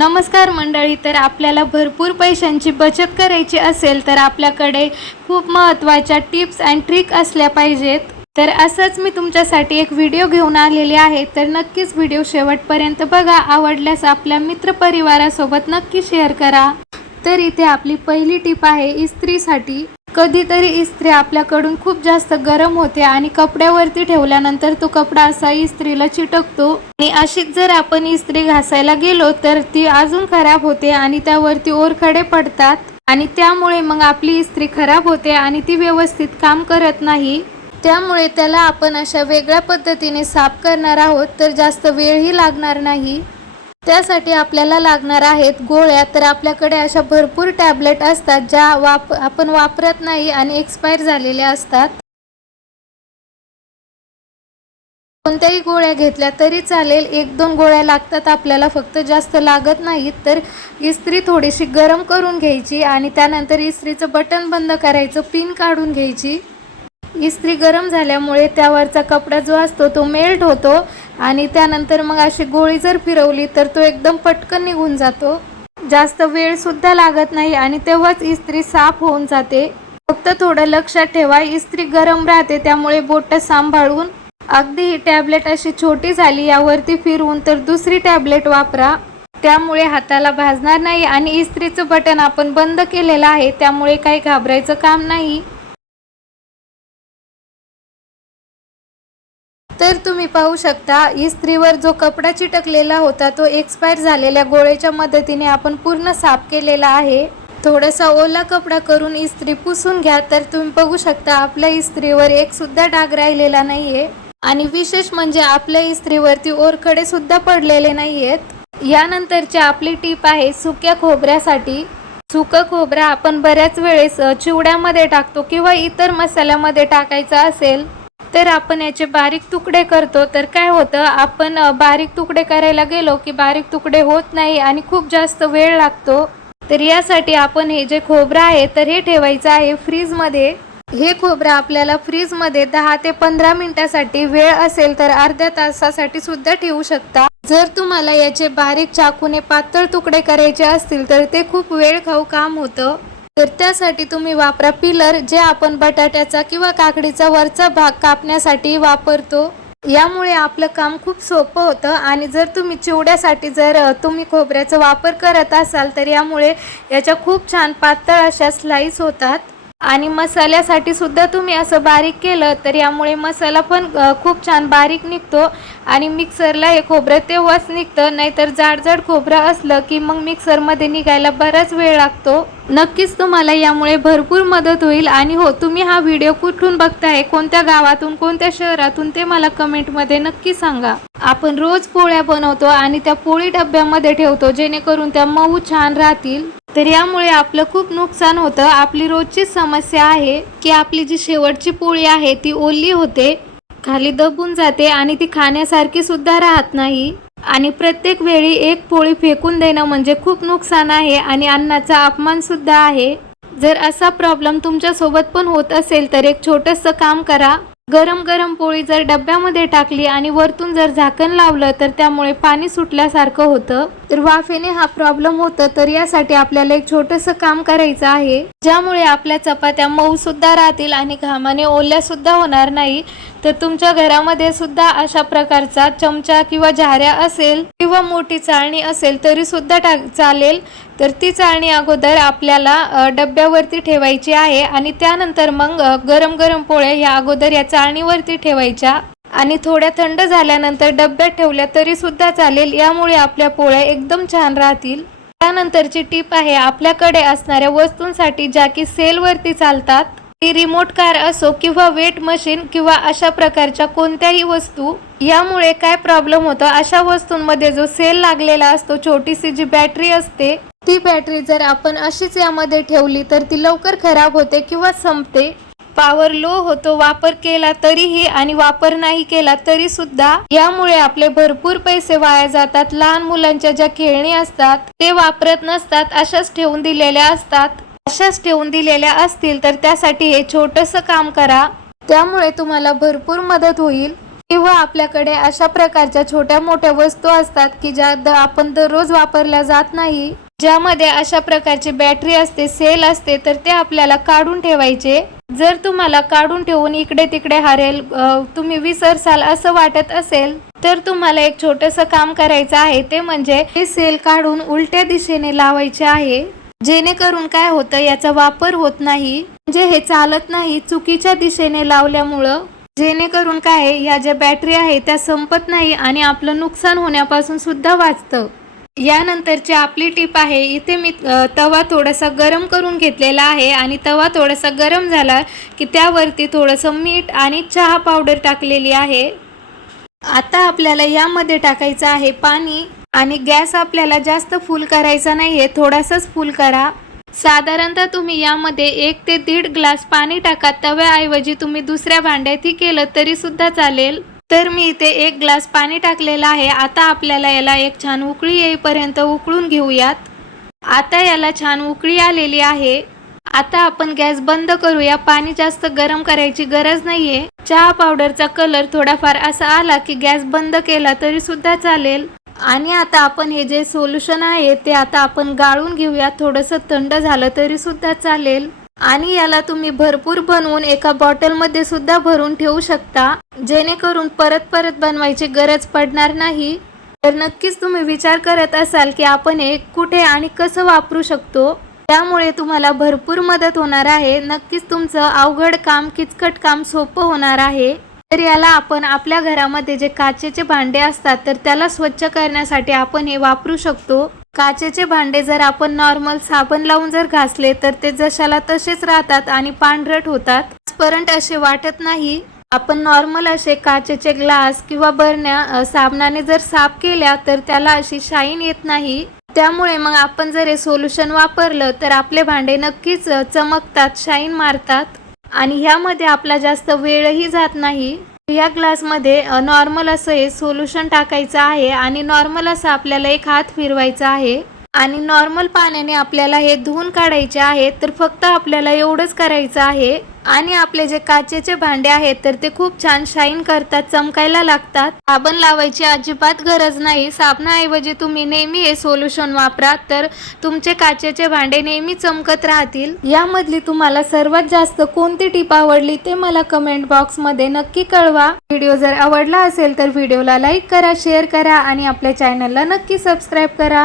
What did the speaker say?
नमस्कार मंडळी, तर आपल्याला भरपूर पैशांची बचत करायची असेल तर आपल्याकडे खूप महत्त्वाच्या टिप्स अँड ट्रिक असल्या पाहिजेत। तर असंच मी तुमच्यासाठी एक व्हिडिओ घेऊन आलेली आहे, तर नक्कीच व्हिडिओ शेवटपर्यंत बघा। आवडल्यास आपल्या मित्रपरिवारासोबत नक्की शेअर करा। तर इथे आपली पहिली टिप आहे इस्त्रीसाठी। कधीतरी इस्त्री आपल्याकडून खूप जास्त गरम होते आणि कपड्यावरती ठेवल्यानंतर तो कपडा असा इस्त्रीला चिटकतो आणि अशीच जर आपण इस्त्री घासायला गेलो तर ती अजून खराब होते आणि त्यावरती ओरखडे पडतात आणि त्यामुळे मग आपली इस्त्री खराब होते आणि ती व्यवस्थित काम करत नाही। त्यामुळे त्याला आपण अशा वेगळ्या पद्धतीने साफ करणार आहोत, तर जास्त वेळही लागणार नाही। त्यासाठी आपल्याला लागणार आहेत गोळ्या। तर आपल्याकडे अशा भरपूर टॅबलेट असतात ज्या आपण वापरत नाही आणि एक्सपायर झालेल्या असतात। कोणत्याही गोळ्या घेतल्या तरी चालेल, 1-2 गोळ्या लागतात आपल्याला, फक्त जास्त लागत नाहीत। तर इस्त्री थोडीशी गरम करून घ्यायची आणि त्यानंतर इस्त्रीचं बटन बंद करायचं, पिन काढून घ्यायची। इस्त्री गरम झाल्यामुळे त्यावरचा कपडा जो असतो तो मेल्ट होतो आणि त्यानंतर मग अशी गोळी जर फिरवली तर तो एकदम पटकन निघून जातो। जास्त वेळ सुद्धा लागत नाही आणि तेव्हाच इस्त्री साफ होऊन जाते। फक्त थोडं लक्षात ठेवा, इस्त्री गरम राहते त्यामुळे बोट सांभाळून। अगदी ही टॅबलेट अशी छोटी झाली यावरती फिरवून तर दुसरी टॅबलेट वापरा, त्यामुळे हाताला भाजणार नाही आणि इस्त्रीचं बटन आपण बंद केलेलं आहे त्यामुळे काही घाबरायचं काम नाही। तर तुम्ही पाहू शकता, इस्त्रीवर जो कपडा चिटकलेला होता तो एक्सपायर झालेल्या गोळ्याच्या मदतीने आपण पूर्ण साफ केलेला आहे। थोडासा ओला कपडा करून इस्त्री पुसून घ्या, तर तुम्ही बघू शकता आपल्या इस्त्रीवर एक सुद्धा डाग राहिलेला नाहीये आणि विशेष म्हणजे आपल्या इस्त्रीवरती ओरखडे सुद्धा पडलेले नाहीयेत। यानंतरची आपली टीप आहे सुक्या खोबऱ्यासाठी। सुकं खोबरं आपण बऱ्याच वेळेस चिवड्यामध्ये टाकतो किंवा इतर मसाल्यामध्ये टाकायचं असेल तर आपण याचे बारीक तुकडे करतो। तर काय होतं, आपण बारीक तुकडे करायला गेलो की बारीक तुकडे होत नाही आणि खूप जास्त वेळ लागतो। तर यासाठी आपण हे जे खोबरं आहे तर हे ठेवायचं आहे फ्रीजमध्ये। हे खोबरं आपल्याला फ्रीजमध्ये 10 ते 15 मिनिटासाठी, वेळ असेल तर अर्ध्या तासासाठी सुद्धा ठेवू शकता। जर तुम्हाला याचे बारीक चाकूने पातळ तुकडे करायचे असतील तर ते खूप वेळ खाऊ काम होतं। तर त्यासाठी तुम्ही वापरा पिलर, जे आपण बटाट्याचा किंवा काकडीचा वरचा भाग कापण्यासाठी वापरतो। यामुळे आपलं काम खूप सोपं होतं आणि जर तुम्ही चिवड्यासाठी जर तुम्ही खोबऱ्याचा वापर करत असाल तर यामुळे याच्या खूप छान पातळ अशा स्लाइस होतात आणि मसाल्यासाठी सुद्धा तुम्ही असं बारीक केलं तर यामुळे मसाला पण खूप छान बारीक निघतो आणि मिक्सरला हे खोबरं तेव्हाच निघतं, नाहीतर जाड खोबरं असलं की मग मिक्सरमध्ये निघायला बराच वेळ लागतो। नक्कीच तुम्हाला यामुळे भरपूर मदत होईल। आणि हो, तुम्ही हा व्हिडिओ कुठून बघताय, कोणत्या गावातून, कोणत्या शहरातून, ते मला कमेंटमध्ये नक्की सांगा। आपण रोज पोळ्या बनवतो आणि त्या पोळी डब्यामध्ये ठेवतो जेणेकरून त्या मऊ छान राहतील। तर यामुळे आपलं खूप नुकसान होतं। आपली रोजची समस्या आहे की आपली जी शेवटची पोळी आहे ती ओली होते, खाली दबून जाते आणि ती खाण्यासारखी सुद्धा राहत नाही आणि प्रत्येक वेळी एक पोळी फेकून देणं म्हणजे खूप नुकसान आहे आणि अन्नाचा अपमान सुद्धा आहे। जर असा प्रॉब्लेम तुमच्या सोबत पण होत असेल तर एक छोटंसं काम करा, गरम पोळी जर डब्यामध्ये टाकली आणि वरतून जर झाकण लावलं तर त्यामुळे पाणी सुटल्यासारखं होतं। तर वाफेने हा प्रॉब्लेम होतं। तर यासाठी आपल्याला एक छोटंसं काम करायचं आहे, ज्यामुळे आपल्या चपात्या मऊ सुद्धा राहतील आणि घामाने ओल्या सुद्धा होणार नाही। तर तुमच्या घरामध्ये सुद्धा अशा प्रकारचा चमचा किंवा झाऱ्या असेल किंवा मोठी चाळणी असेल तरी सुद्धा चालेल। तर ती चाळणी अगोदर आपल्याला डब्यावरती ठेवायची आहे आणि त्यानंतर मग गरम पोळ्या ह्या अगोदर या चाळणीवरती ठेवायच्या आणि थोड्या थंड झाल्यानंतर डब्यात ठेवल्या तरी सुद्धा चालेल। यामुळे आपल्या पोळ्या एकदम छान राहतील। त्यानंतरची टीप आहे आपल्याकडे असणाऱ्या वस्तूंसाठी ज्या की सेलवरती चालतात। ती रिमोट कार असो किंवा वेट मशीन किंवा अशा प्रकारच्या कोणत्याही वस्तू। यामुळे काय प्रॉब्लेम होतो, अशा वस्तूंमध्ये जो सेल लागलेला असतो, छोटीशी जी बॅटरी असते, ती बॅटरी जर आपण अशीच यामध्ये ठेवली तर ती लवकर खराब होते किंवा संपते। पॉवर लो होतो वापर केला तरीही आणि वापर नाही केला तरी सुद्धा। यामुळे आपले भरपूर पैसे वाया जातात। लहान मुलांच्या ज्या खेळणी असतात ते वापरत नसतात, अशाच ठेवून दिलेल्या असतात। अशाच ठेवून दिलेल्या असतील तर त्यासाठी हे छोटंसं काम करा, त्यामुळे तुम्हाला भरपूर मदत होईल। किंवा आपल्याकडे अशा प्रकारच्या छोट्या मोठ्या वस्तू असतात की ज्या आपण दररोज वापरल्या जात नाही, ज्यामध्ये अशा प्रकारची बॅटरी असते, सेल असते, तर ते आपल्याला काढून ठेवायचे. जर तुम्हाला काढून ठेवून इकडे तिकडे हरेल, तुम्ही विसरसाल असं वाटत असेल, तर तुम्हाला एक छोटंसं काम करायचं आहे. ते म्हणजे हे सेल काढून उलट्या दिशेने लावायचे आहे. जेणेकरून काय होतं, याचा वापर होत नाही, म्हणजे हे चालत नाही चुकीच्या दिशेने लावल्यामुळं. जेणेकरून काय, या ज्या बॅटरी आहे त्या संपत नाही आणि आपलं नुकसान होण्यापासून सुद्धा वाचतं. यानंतरची आपली टीप आहे, इथे मी तवा थोडासा गरम करून घेतलेला आहे आणि तवा थोडासा गरम झाला की त्यावरती थोडंसं मीठ आणि चहा पावडर टाकलेली आहे. आता आपल्याला यामध्ये टाकायचं आहे पाणी आणि गॅस आपल्याला जास्त फुल करायचा नाहीये, थोडासाच फुल करा. साधारणतः तुम्ही यामध्ये 1 ते 1.5 ग्लास पाणी टाका. तव्याऐवजी तुम्ही दुसऱ्या भांड्यातही केलं तरी सुद्धा चालेल. तर मी इथे 1 ग्लास पाणी टाकलेलं आहे. आता आपल्याला याला एक छान उकळी येईपर्यंत उकळून घेऊयात. आता याला छान उकळी आलेली आहे. आता आपण गॅस बंद करूया. पाणी जास्त गरम करायची गरज नाहीये. चहा पावडरचा कलर थोडाफार असा आला की गॅस बंद केला तरी सुद्धा चालेल. आणि आता आपण हे जे सोल्युशन आहे ते आता आपण गाळून घेऊया. थोडंसं थंड झालं तरी सुद्धा चालेल. आणि याला तुम्ही भरपूर बनवून एका बॉटलमध्ये सुद्धा भरून ठेवू शकता, जेणेकरून परत परत बनवायची गरज पडणार नाही. तर नक्कीच तुम्ही विचार करत असाल की आपण हे कुठे आणि कसं वापरू शकतो, त्यामुळे तुम्हाला भरपूर मदत होणार आहे. नक्कीच तुमचं अवघड काम, किचकट काम सोपं होणार आहे. तर याला आपण आपल्या घरामध्ये जे काचेचे भांडे असतात तर त्याला स्वच्छ करण्यासाठी आपण हे वापरू शकतो. काचेचे भांडे जर आपण नॉर्मल साबण लावून जर घासले तर ते जशाला तसेच राहतात आणि पांढरट होतात, ट्रान्सपरंट असे वाटत नाही. आपण नॉर्मल असे काचेचे ग्लास किंवा बरण्या साबणाने जर साफ केल्या तर त्याला अशी शाईन येत नाही. त्यामुळे मग आपण जर हे सोल्युशन वापरलं तर आपले भांडे नक्कीच चमकतात, शाईन मारतात आणि ह्यामध्ये आपला जास्त वेळही जात नाही. या ग्लासमध्ये नॉर्मल असं हे सोल्युशन टाकायचं आहे आणि नॉर्मल असं आपल्याला एक हात फिरवायचा आहे आणि नॉर्मल पाण्याने आपल्याला हे धुवून काढायचे आहे. तर फक्त आपल्याला एवढंच करायचं आहे आणि आपले जे काचेचे भांडे आहेत तर ते खूप छान शाईन करतात, चमकायला लागतात. साबण लावायची अजिबात गरज नाही. साबणाऐवजी तुम्ही नेहमी हे सोल्युशन वापरा, तर तुमचे काचेचे भांडे नेहमी चमकत राहतील. यामधली तुम्हाला सर्वात जास्त कोणती टिप आवडली ते मला कमेंट बॉक्समध्ये नक्की कळवा. व्हिडिओ जर आवडला असेल तर व्हिडिओला लाईक करा, शेअर करा आणि आपल्या चॅनलला नक्की सबस्क्राईब करा.